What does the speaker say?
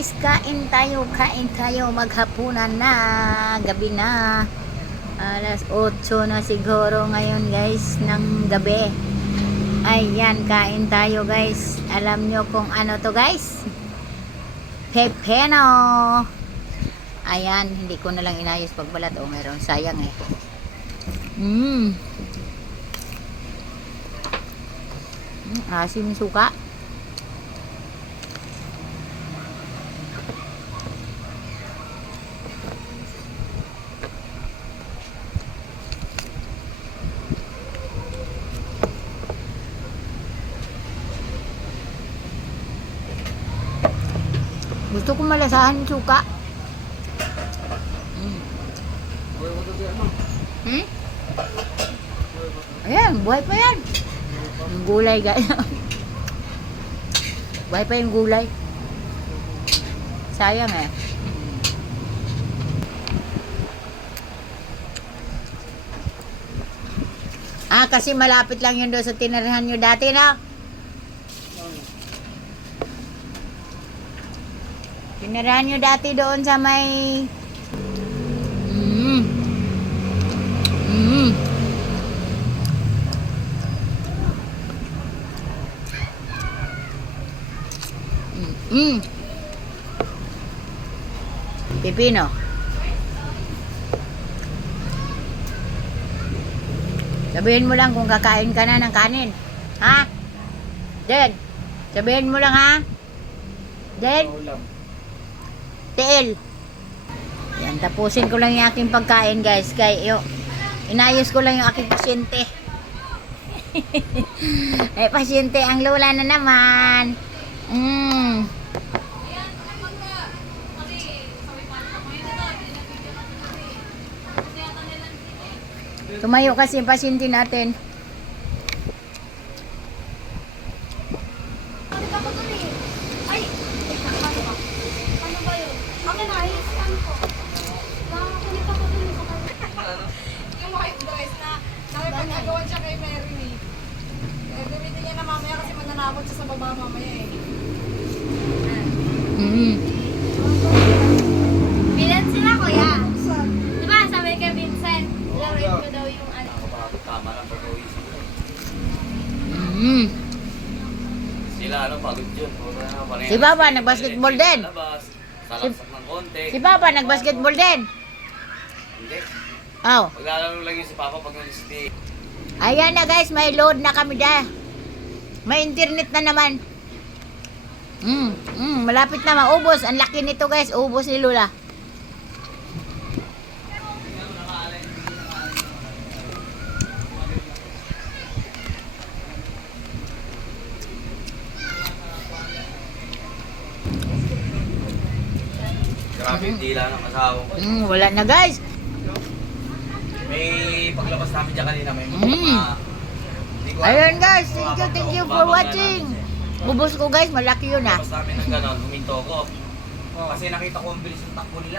guys, kain tayo, maghapunan na, gabi na. Alas 8 na siguro ngayon guys, ng gabi. Ayan, kain tayo guys. Alam nyo kung ano to guys? Pepeno. Ayan, hindi ko na lang inayos pagbalat. O, meron, sayang eh. Asim suka. Gusto ko malasahan yung suka. Ayan, buhay pa yan. Yung gulay guys. Buhay pa yung gulay. Sayang eh. Kasi malapit lang yun doon sa tinirahan nyo dati na. Tinirahan nyo dati doon sa may pipino. Sabihin mo lang kung kakain ka na ng kanin. Ha? Ded, sabihin mo lang ha? Ded? Tiil. Yan, tapusin ko lang yung aking pagkain guys. Kaya inayos ko lang yung aking pasyente. Pasyente ang lola na naman. Tumayo kasi yung pasyente natin. Ay! Ano ba yun? Akin na, i-scan ko. Nakakulit ako dun sa kanya. Yung white dress na nakipag-agawan siya kay Mary May. Gamitin niya na mamaya kasi mananakot siya sa baba mamaya eh. Bilan sila kuya. Diba sabi kay Vincent, laruin ko daw yung ano. Tama lang pag-uwi sila. Sila pagod yun. Si Papa nag-basketball din. Salaksak ng konti. Si Papa nag-basketball din. Hindi. Oh. Maglalaro lang yun si Papa pag nag-stay. Ayan na guys, may load na kami dyan. May internet na naman. Malapit na maubos. Ang laki nito guys, ubos ni Lola. Grabe yung tila ng asawa ko. Wala na guys. May paglabas namin dyan kanina, may mga... Ayun guys, thank you for watching. Ubos ko guys, malaki yun ah. Paglabas namin ng gano'n, huminto ko. Kasi nakita ko ang bilis ng takbo nila.